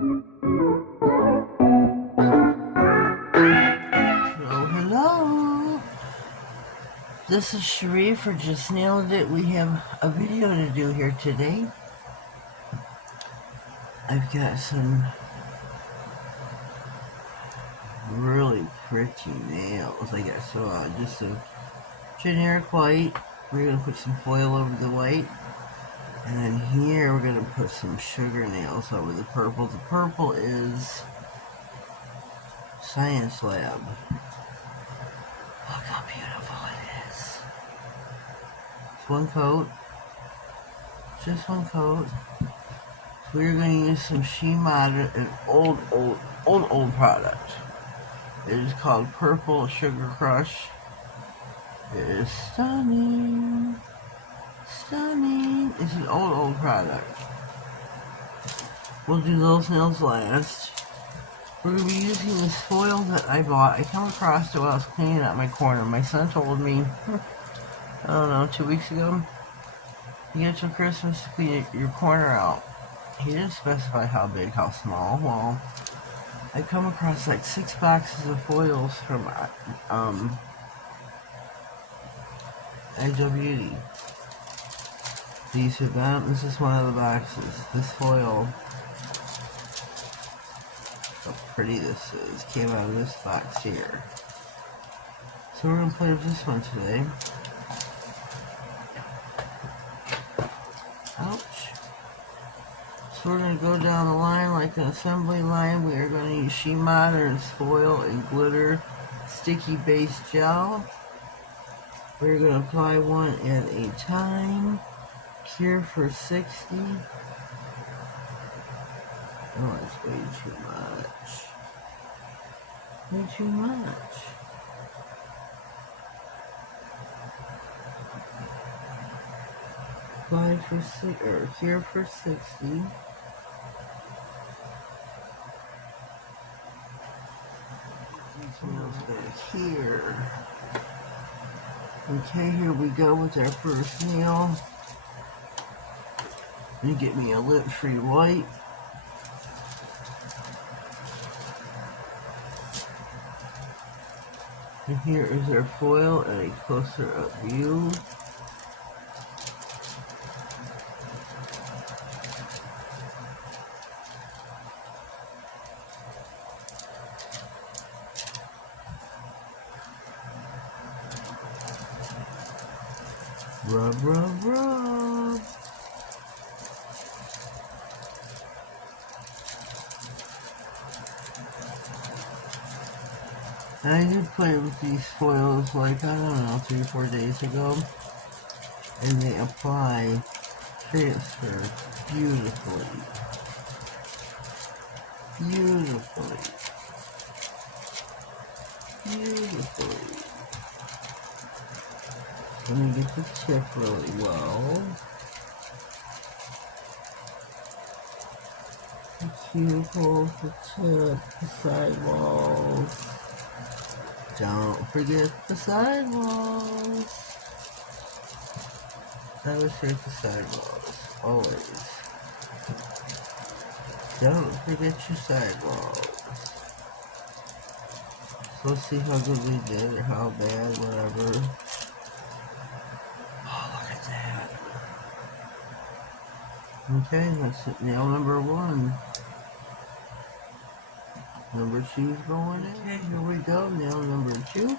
Hello. This is Cherie for Just Nailed It. We have a video to do here today. I've got some really pretty nails. I got just a generic white. We're going to put some foil over the white. And then here we're going to put some sugar nails over the purple. The purple is Science Lab. Look how beautiful it is. It's one coat. Just one coat. We're going to use some Makartt, an old product. It is called Purple Sugar Crush. It is stunning. Stunning. It's an old product. We'll do those nails last. We're going to be using this foil that I bought. I came across it while I was cleaning out my corner. My son told me, I don't know, 2 weeks ago, you get till Christmas to clean your corner out. He didn't specify how big, how small. Well, I come across like 6 boxes of foils from Igel Beauty. These are them. This is one of the boxes. This foil, how pretty this is, came out of this box here. So we're going to play with this one today. Ouch. So we're going to go down the line like an assembly line. We are going to use Makartt's foil and glitter sticky base gel. We're going to apply one at a time. Cure for 60. Oh, that's way too much. Way too much. Apply for cure for 60. Smells back here. Okay, here we go with our first nail. You get me a lip-free white. And here is our foil at a closer up view. Rub, rub, rub. I did play with these foils like, I don't know, 3 or 4 days ago. And they apply, transfer beautifully. Beautifully. Beautifully. Let me get the tip really well. The cuticles, the tip, the sidewalls. Don't forget the sidewalls. I always forget the sidewalls. Always. Don't forget your sidewalls. So let's see how good we did or how bad, whatever. Okay, that's nail number 1. Number 2 is going in. Okay, here we go. Nail number 2.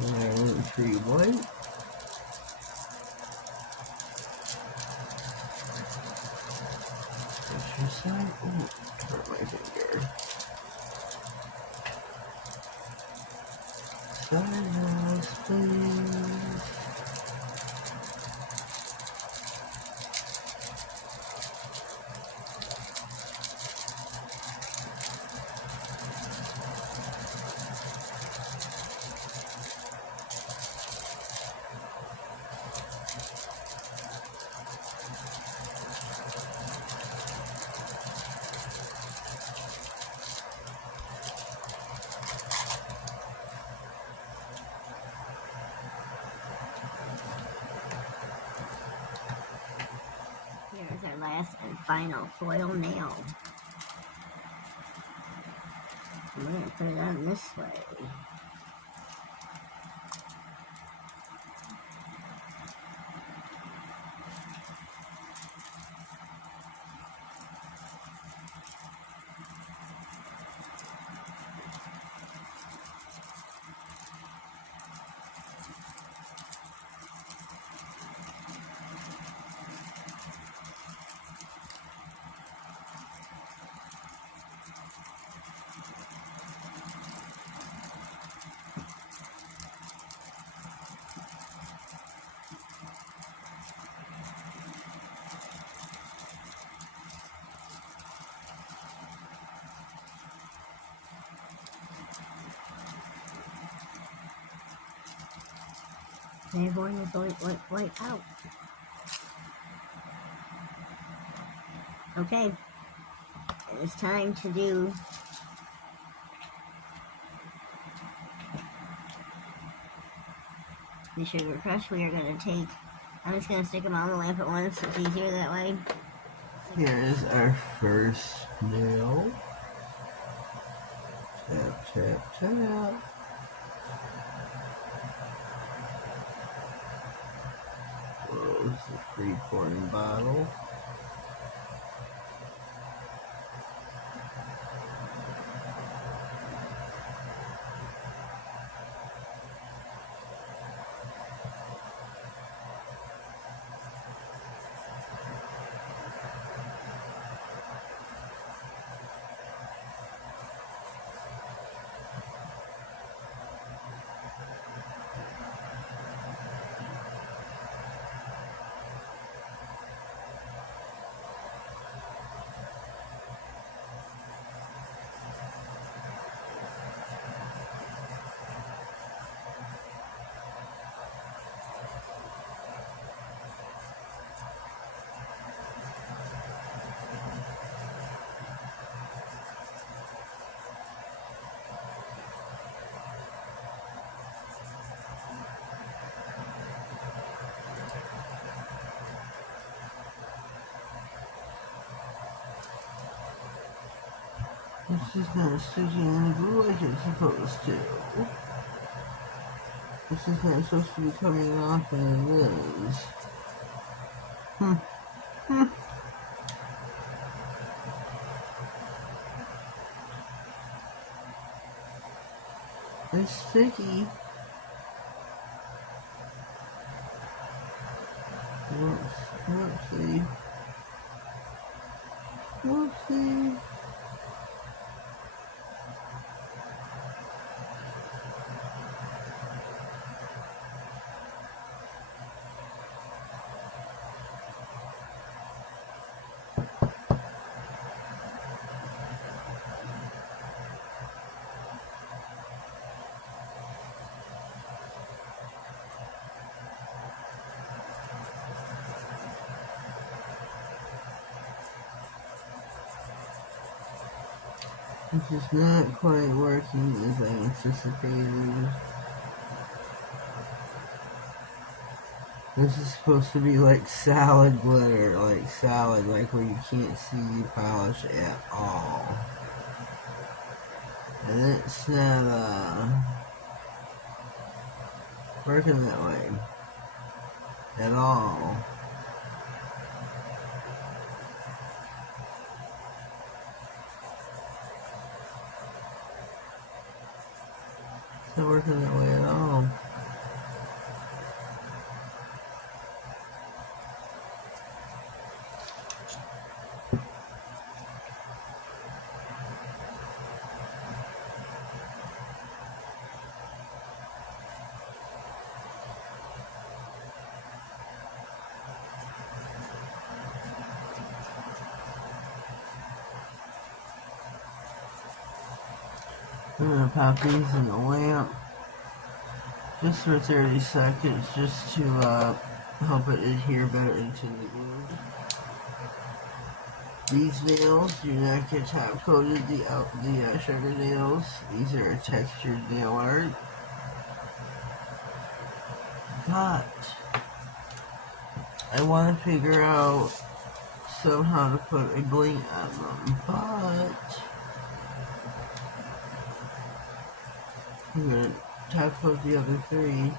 And I went 3 white. Touch your side. Ooh, hurt my finger. Sidewalls, please. final foil nail. And we're going to put it on this way. And everyone is white out. Okay, it's time to do the sugar crush. We are going to take, I'm just going to stick them on the lamp at once. It's easier that way. Here is our first nail. Tap, tap, tap. Close the 3-quart bottle. This is not sticking in the glue like it's supposed to. This is not supposed to be coming off, and it is. It's sticky. Whoopsie. Whoopsie. This is not quite working as I anticipated. This is supposed to be like salad glitter, like salad, like where you can't see the polish at all. And it's not working that way at all. It's not working that way at all. I'm gonna pop these in the lamp just for 30 seconds just to help it adhere better into the glue. These nails do not get top coated, the sugar nails. These are textured nail art. But I want to figure out somehow to put a bling on them, but I'm gonna type out the other three.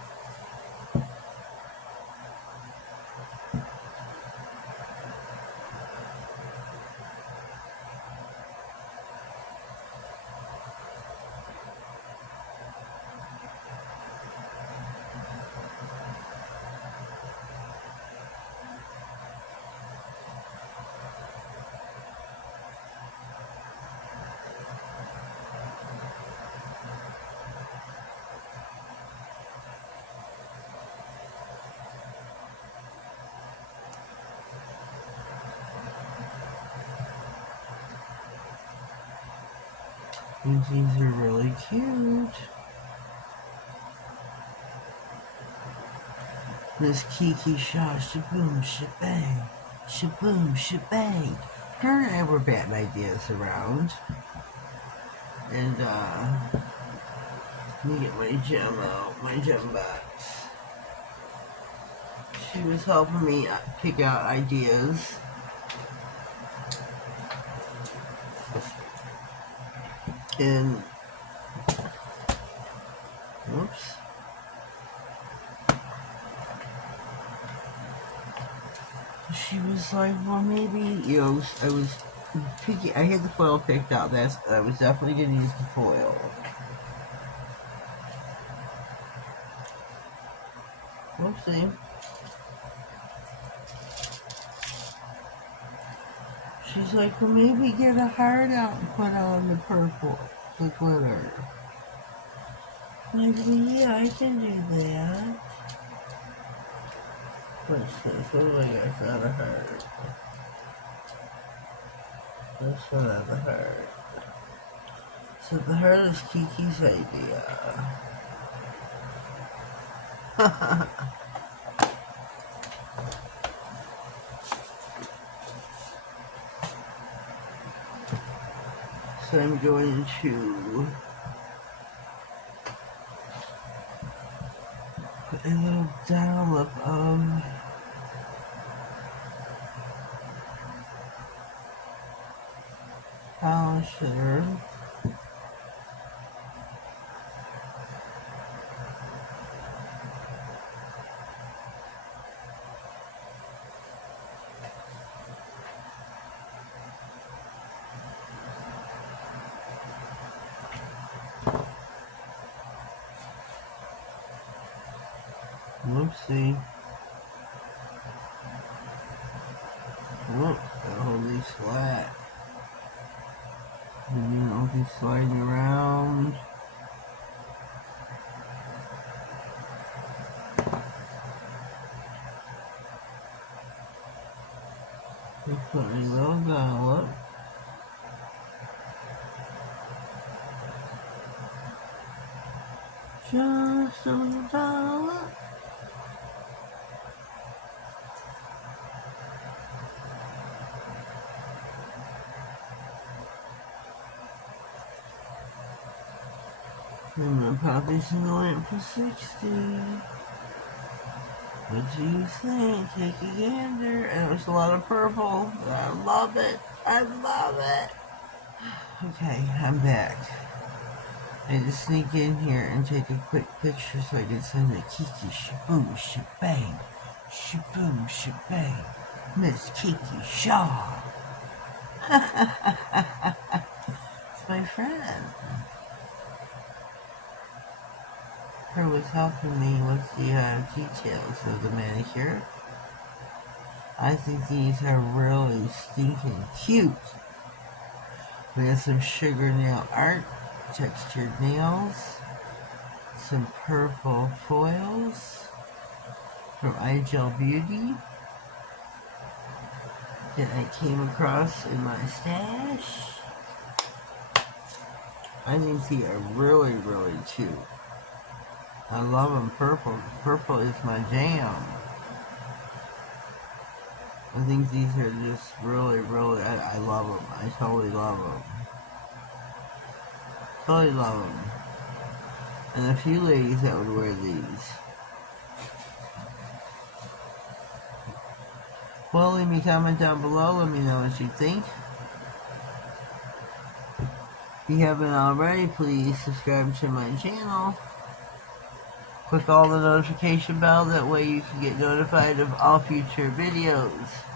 And these are really cute. Miss Kiki Shaw, shaboom, shebang, shaboom, shebang. Her and I were batting ideas around. And, let me get my gem out, my gem box. She was helping me pick out ideas. And, whoops. She was like, well, maybe, you know, I was picky. I had the foil picked out. I was definitely going to use the foil. Whoopsie. She's like, well, maybe get a heart out and put on the purple, the glitter. I'm like, well, yeah, I can do that. What's this? What do I got? It's not a heart. This one has a heart. So the heart is Kiki's idea. So I'm going to put a little dollop of polisher. Whoopsie. Whoop, gotta hold these flat. And then I'll be sliding around. Just put a little dollop. Just a little dollop. I'm gonna pop this in the lamp for 60. What do you think? Take a gander. And there's a lot of purple. I love it. I love it. Okay, I'm back. I had to sneak in here and take a quick picture so I could send it Kiki shaboom shebang. Shaboom shebang. Miss Kiki Shaw. It's my friend. Her was helping me with the details of the manicure. I think these are really stinking cute. We have some sugar nail art, textured nails, some purple foils from Igel Beauty that I came across in my stash. I think they are really, really cute. I love them purple. Purple is my jam. I think these are just really, really, I love them. I totally love them. Totally love them. And a few ladies that would wear these. Well, leave me a comment down below. Let me know what you think. If you haven't already, please subscribe to my channel. Click all the notification bell, that way you can get notified of all future videos,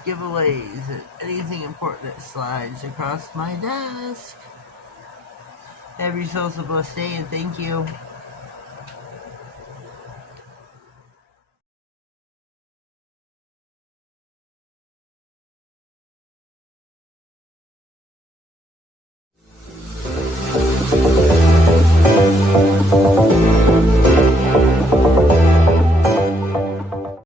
giveaways, and anything important that slides across my desk. Have yourselves a blessed day, and thank you.